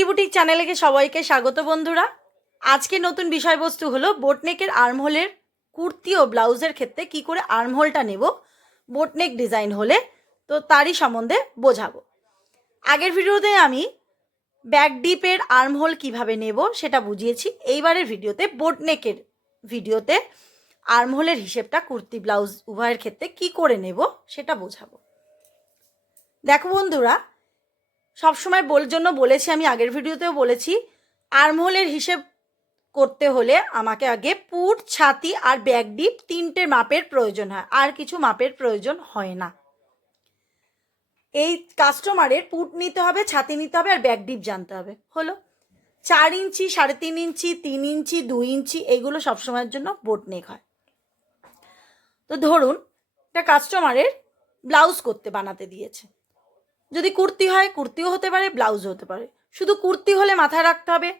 কীর্তি boutique চ্যানেলে সবাইকে স্বাগত বন্ধুরা। আজকে নতুন বিষয়বস্তু হলো বোটনেকের আর্মহোলের কুর্তি ও ব্লাউজের ক্ষেত্রে কি করে আর্মহোলটা নেব, বোটনেক ডিজাইন হলে, তো তারই সম্বন্ধে বোঝাবো। আগের ভিডিওতে আমি ব্যাক ডিপের আর্মহোল কীভাবে নেব সেটা বুঝিয়েছি, এইবারের ভিডিওতে বোটনেকের ভিডিওতে আর্মহোলের হিসেবটা কুর্তি, ব্লাউজ উভয়ের ক্ষেত্রে কি করে নেব সেটা বোঝাবো। দেখো বন্ধুরা সবসময় বল, জন্য বলেছি, আমি আগের ভিডিওতেও বলেছি, আর্মহোলের হিসেব করতে হলে আমাকে আগে পুট, ছাতি আর ব্যাক ডিপ তিনটে মাপের প্রয়োজন হয়, আর কিছু মাপের প্রয়োজন হয় না। এই কাস্টমারের পুট নিতে হবে, ছাতি নিতে হবে, আর ব্যাক ডিপ জানতে হবে, হলো? চার ইঞ্চি, সাড়ে তিন ইঞ্চি তিন ইঞ্চি, দুই ইঞ্চি এইগুলো সবসময়ের জন্য বোট নেক হয়। তো ধরুন, একটা কাস্টমারের ব্লাউজ করতে বানাতে দিয়েছে। যদি কুর্তি হয়, কুর্তিও হতে পারে, ব্লাউজও হতে পারে। শুধু কুর্তি হলে মাথায় রাখতে হবে।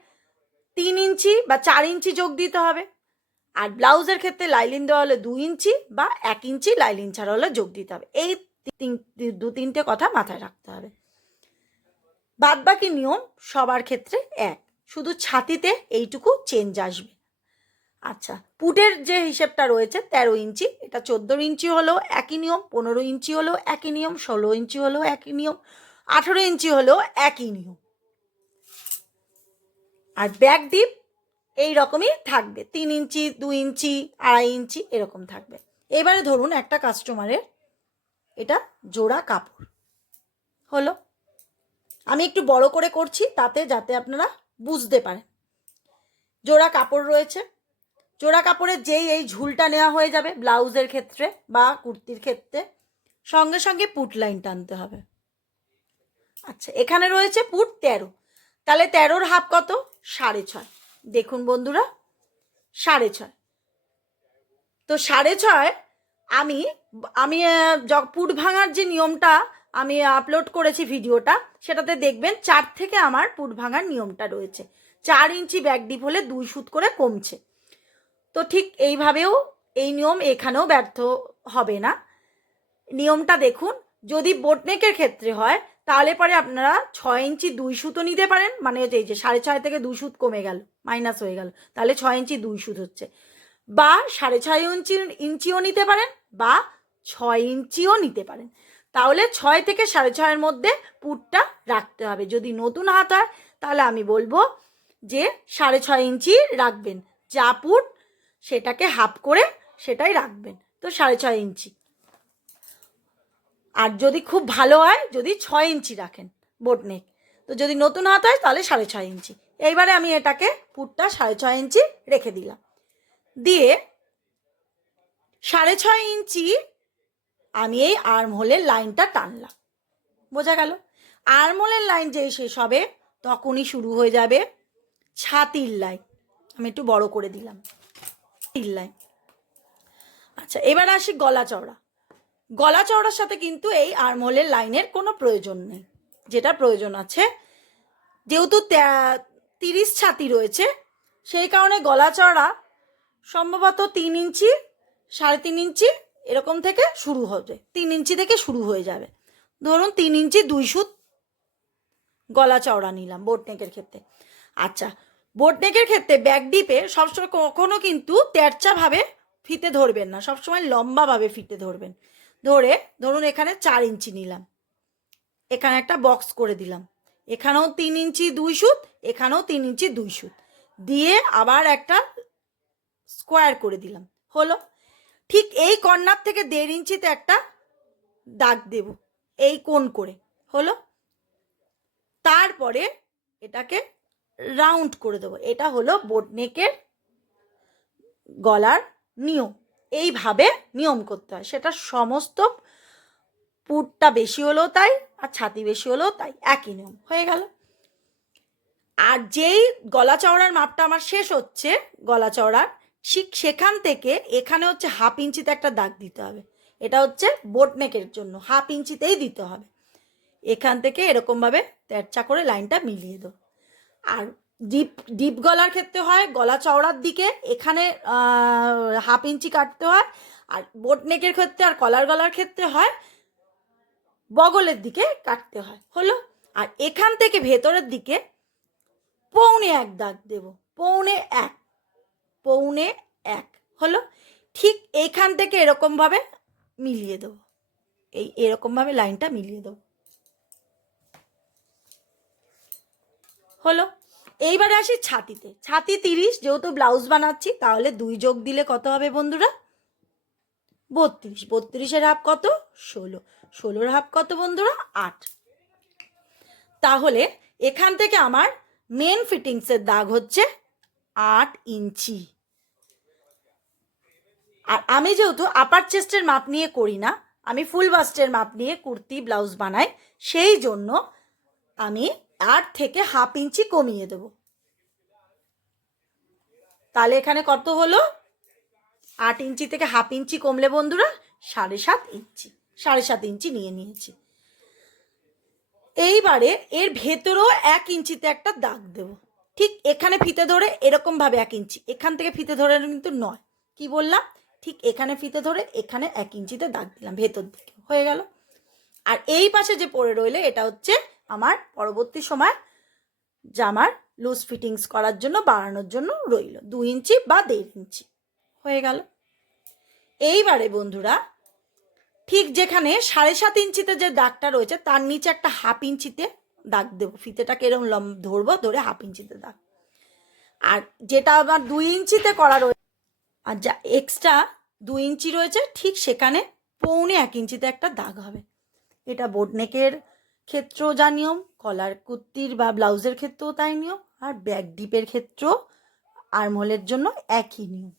তিন ইঞ্চি বা চার ইঞ্চি যোগ দিতে হবে। আর ব্লাউজের ক্ষেত্রে লাইলিন দেওয়া হলে দু ইঞ্চি বা এক ইঞ্চি লাইলিন ছাড়া হলে যোগ দিতে হবে। এই তিন, দু তিনটে কথা মাথায় রাখতে হবে। বাদবাকি নিয়ম সবার ক্ষেত্রে এক। শুধু ছাতিতে এইটুকু চেঞ্জ আসবে। আচ্ছা পুটের যে হিসেবটা রয়েছে তেরো ইঞ্চি, এটা চোদ্দ ইঞ্চি হলেও একই নিয়ম, পনেরো ইঞ্চি হলেও একই নিয়ম, ষোলো ইঞ্চি হলেও একই নিয়ম, আঠেরো ইঞ্চি হলেও একই নিয়ম। আর ব্যাক ডিপ এই রকমই থাকবে, তিন ইঞ্চি দু ইঞ্চি, আড়াই ইঞ্চি, এরকম থাকবে। এবারে ধরুন একটা কাস্টমারের এটা জোড়া কাপড় হলো। আমি একটু বড় করে করছি তাতে যাতে আপনারা বুঝতে পারেন। জোড়া কাপড় রয়েছে জোড়া কাপড়ের যেই এই ঝুলটা নেওয়া হয়ে যাবে ব্লাউজের ক্ষেত্রে বা কুর্তির ক্ষেত্রে, সঙ্গে সঙ্গে পুট লাইন টানতে হবে। আচ্ছা এখানে রয়েছে পুট তেরো। তাহলে তেরোর হাফ কত? সাড়ে ছয়। দেখুন বন্ধুরা, সাড়ে ছয়। তো সাড়ে ছয় আমি আমি পুট ভাঙার যে নিয়মটা আমি আপলোড করেছি ভিডিওটা, সেটাতে দেখবেন চার থেকে আমার পুট ভাঙার নিয়মটা রয়েছে। চার ইঞ্চি ব্যাক ডিপ হলে দুই সুত করে কমছে। তো ঠিক এইভাবেও এই নিয়ম এখানেও ব্যর্থ হবে না। নিয়মটা দেখুন, যদি বোটনেকের ক্ষেত্রে হয়, তাহলে পরে আপনারা ছয় ইঞ্চি দুই সুতো নিতে পারেন মানে এই যে সাড়ে ছয় থেকে দুই সুত কমে গেল মাইনাস হয়ে গেল, তাহলে ছয় ইঞ্চি দুই সুত হচ্ছে। বা সাড়ে ছয় ইঞ্চি, ইঞ্চিও নিতে পারেন, বা ছয় ইঞ্চিও নিতে পারেন। তাহলে ছয় থেকে সাড়ে ছয়ের মধ্যে পুটটা রাখতে হবে। যদি নতুন হাত হয়, তাহলে আমি বলব যে সাড়ে ছয় ইঞ্চি রাখবেন। যা পুট সেটাকে হাফ করে সেটাই রাখবেন, তো সাড়ে ছয় ইঞ্চি। আর যদি খুব ভালো হয়, যদি ছয় ইঞ্চি রাখেন বোট নেক, তো যদি নতুন হাত হয় তাহলে সাড়ে ছয় ইঞ্চি। এইবারে আমি এটাকে পুটটা সাড়ে ছয় ইঞ্চি রেখে দিলাম। দিয়ে সাড়ে ছয় ইঞ্চি আমি এই আর্মহোলের লাইনটা টানলাম। বোঝা গেল? আর্মহোলের লাইন যেই শেষ হবে, তখনই শুরু হয়ে যাবে ছাতির লাইন আমি একটু বড় করে দিলাম। ছাতির লাইন আচ্ছা এবার আসি গলা চওড়া। গলা চওড়ার সাথে কিন্তু এই আর্মহোলের লাইনের কোনো প্রয়োজন নেই। যেটা প্রয়োজন আছে, যেহেতু তিরিশ ছাতি রয়েছে, সেই কারণে গলা চওড়া সম্ভবত তিন ইঞ্চি, সাড়ে তিন ইঞ্চি এরকম থেকে শুরু হবে। তিন ইঞ্চি থেকে শুরু হয়ে যাবে। ধরুন তিন ইঞ্চি দুই সুত গলা চওড়া নিলাম বোট নেকের ক্ষেত্রে। আচ্ছা বোট নেকের ক্ষেত্রে ব্যাক ডিপে সবসময় কখনো কিন্তু তেরচাভাবে ফিতে ধরবেন না, সবসময় লম্বাভাবে ফিতে ধরবেন। ধরে ধরুন এখানে চার ইঞ্চি নিলাম। এখানে একটা বক্স করে দিলাম। এখানেও তিন ইঞ্চি দুই সুত, এখানেও তিন ইঞ্চি দুই সুত। দিয়ে আবার একটা স্কোয়ার করে দিলাম। হলো? ঠিক এই কর্নার থেকে দেড় ইঞ্চিতে একটা দাগ দেব, এই কোণ করে। হলো? তারপরে এটাকে রাউন্ড করে দেবো। এটা হলো বোট নেকের গলার নিয়ম। এইভাবে নিয়ম করতে হয়। সেটা সমস্ত পুটটা বেশি হলেও তাই আর ছাতি বেশি হলেও তাই। একই নিয়ম। হয়ে গেল। আর যেই গলা চওড়ার মাপটা আমার শেষ হচ্ছে, গলা চওড়ার, ঠিক সেখান থেকে এখানে হচ্ছে হাফ ইঞ্চিতে একটা দাগ দিতে হবে। এটা হচ্ছে বোট নেকের জন্য। হাফ ইঞ্চিতেই দিতে হবে। এখান থেকে এরকমভাবে তেরচা করে লাইনটা মিলিয়ে দেবো। আর ডিপ ডিপ গলার ক্ষেত্রে হয় গলা চওড়ার দিকে, এখানে হাফ ইঞ্চি কাটতে হয়, আর বোট নেকের ক্ষেত্রে আর কলার গলার ক্ষেত্রে হয় বগলের দিকে কাটতে হয়, হলো? আর এখান থেকে ভেতরের দিকে পৌনে এক দাগ দেব, পৌনে এক পৌনে এক, হলো? ঠিক এইখান থেকে এরকমভাবে মিলিয়ে দেবো, এই এরকমভাবে লাইনটা মিলিয়ে দেবো। হলো। এইবারে আসি ছাতিতে। ছাতি তিরিশ, যেহেতু ব্লাউজ বানাচ্ছি, তাহলে দুই যোগ দিলে কত হবে বন্ধুরা? বত্রিশ। বত্রিশের হাফ কত? ষোলো। ষোলোর হাফ কত বন্ধুরা? আট। তাহলে এখান থেকে আমার মেন ফিটিংসের দাগ হচ্ছে আট ইঞ্চি। আর আমি যেহেতু আপার চেস্টের মাপ নিয়ে করি না, আমি ফুল বাস্টের মাপ নিয়ে কুর্তি, ব্লাউজ বানাই, সেই জন্য আমি আট থেকে হাফ ইঞ্চি কমিয়ে দেব। তাহলে এখানে কত হলো? আট ইঞ্চি থেকে হাফ ইঞ্চি কমলে বন্ধুরা, সাড়ে সাত ইঞ্চি, সাড়ে সাত ইঞ্চি নিয়ে নিয়েছি। এইবারে এর ভেতরেও এক ইঞ্চিতে একটা দাগ দেব। ঠিক এখানে ফিতে ধরে এরকম ভাবে এক ইঞ্চি, এখান থেকে ফিতে ধরে কিন্তু নয়। কি বললাম? ঠিক এখানে ফিতে ধরে এখানে এক ইঞ্চিতে দাগ দিলাম, ভেতর দিকে, হয়ে গেল। আর এই পাশে যে পড়ে রইলে, এটা হচ্ছে আমার পরবর্তী সময় জামার লুজ ফিটিংস করার জন্য, বাড়ানোর জন্য রইল। দু ইঞ্চি বা দেড় ইঞ্চি। হয়ে গেল। এইবারে বন্ধুরা, ঠিক যেখানে সাড়ে সাত ইঞ্চিতে যে দাগটা রয়েছে, তার নিচে একটা হাফ ইঞ্চিতে দাগ দেবো। ফিতেটাকে এরকম লম ধরবো, ধরে হাফ ইঞ্চিতে দাগ। আর যেটা আমার দুই ইঞ্চিতে করা রয়েছে আর যা এক্সট্রা দু ইঞ্চি রয়েছে, ঠিক সেখানে পৌনে এক ইঞ্চিতে একটা দাগ হবে। এটা বোটনেকের ক্ষেত্রেও যা নিয়ম, কলার কুর্তির বা ব্লাউজের ক্ষেত্রেও তাই নিয়ম, আর ব্যাক ডিপের ক্ষেত্রেও আর্মহোলের জন্য একই নিয়ম।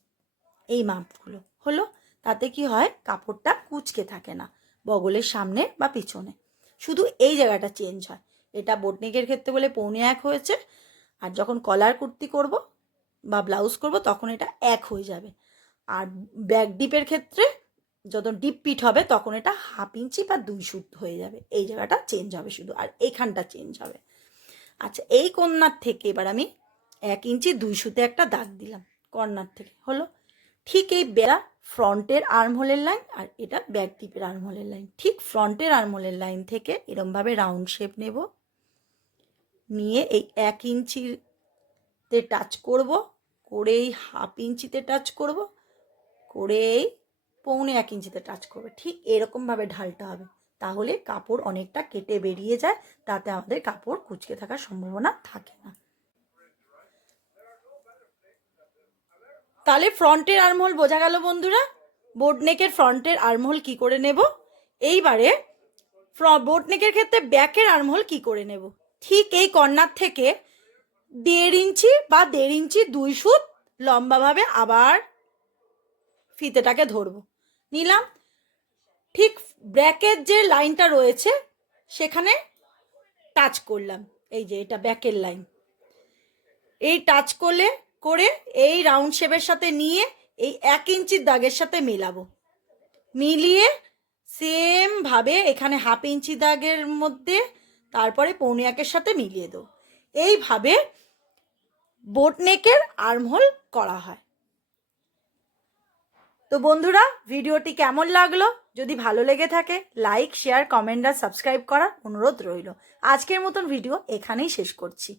এই মাপগুলো হলো, তাতে কি হয়, কাপড়টা কুচকে থাকে না, বগলের সামনে বা পিছনে। শুধু এই জায়গাটা চেঞ্জ হয়। এটা বোটনেকের ক্ষেত্রে বলে পৌনে এক হয়েছে, আর যখন কলার কুর্তি করব বা ব্লাউজ করব, তখন এটা এক হয়ে যাবে। আর ব্যাক ডিপের ক্ষেত্রে যত ডিপ পিট হবে, তখন এটা হাফ ইঞ্চি বা দুই সুত হয়ে যাবে। এই জায়গাটা চেঞ্জ হবে শুধু, আর এইখানটা চেঞ্জ হবে। আচ্ছা এই কর্নার থেকে এবার আমি এক ইঞ্চি দুই সুতে একটা দাগ দিলাম কর্নার থেকে, হলো? ঠিক এই বেড়া ফ্রন্টের আর্মহোলের লাইন আর এটা ব্যাক টিপের আর্মহোলের লাইন ঠিক ফ্রন্টের আর্মহোলের লাইন থেকে এরমভাবে রাউন্ড শেপ নেব। নিয়ে এই এক ইঞ্চিতে টাচ করব করে এই হাফ ইঞ্চিতে টাচ করব করে এই পৌনে এক ইঞ্চিতে টাচ করবে। ঠিক এরকমভাবে ঢালতে হবে। তাহলে কাপড় অনেকটা কেটে বেরিয়ে যায়, তাতে আমাদের কাপড় কুচকে থাকার সম্ভাবনা থাকে না। তাহলে ফ্রন্টের আর্মহোল বোঝা গেল বন্ধুরা? বোট নেকের ফ্রন্টের আর্মহোল কি করে নেব? এইবারে বোট নেকের ক্ষেত্রে ব্যাকের আর্মহোল কি করে নেব? ঠিক এই কর্নার থেকে দেড় ইঞ্চি বা দেড় ইঞ্চি দুই সুত লম্বাভাবে আবার ফিতেটাকে ধরবো। নিলাম। ঠিক ব্যাকের যে লাইনটা রয়েছে, সেখানে টাচ করলাম। এই যে, এটা ব্যাকের লাইন এই টাচ করলে, করে এই রাউন্ড শেপের সাথে নিয়ে এই এক ইঞ্চির দাগের সাথে মেলাবো। মিলিয়ে সেমভাবে এখানে হাফ ইঞ্চি দাগের মধ্যে, তারপরে পৌনে একের সাথে মিলিয়ে দেবো। এইভাবে বোট নেকের আর্মহোল করা হয়। তো বন্ধুরা, ভিডিওটি কেমন লাগল? যদি ভালো লেগে থাকে লাইক শেয়ার কমেন্ট আর সাবস্ক্রাইব করার অনুরোধ রইল। আজকের মতন ভিডিও এখানেই শেষ করছি।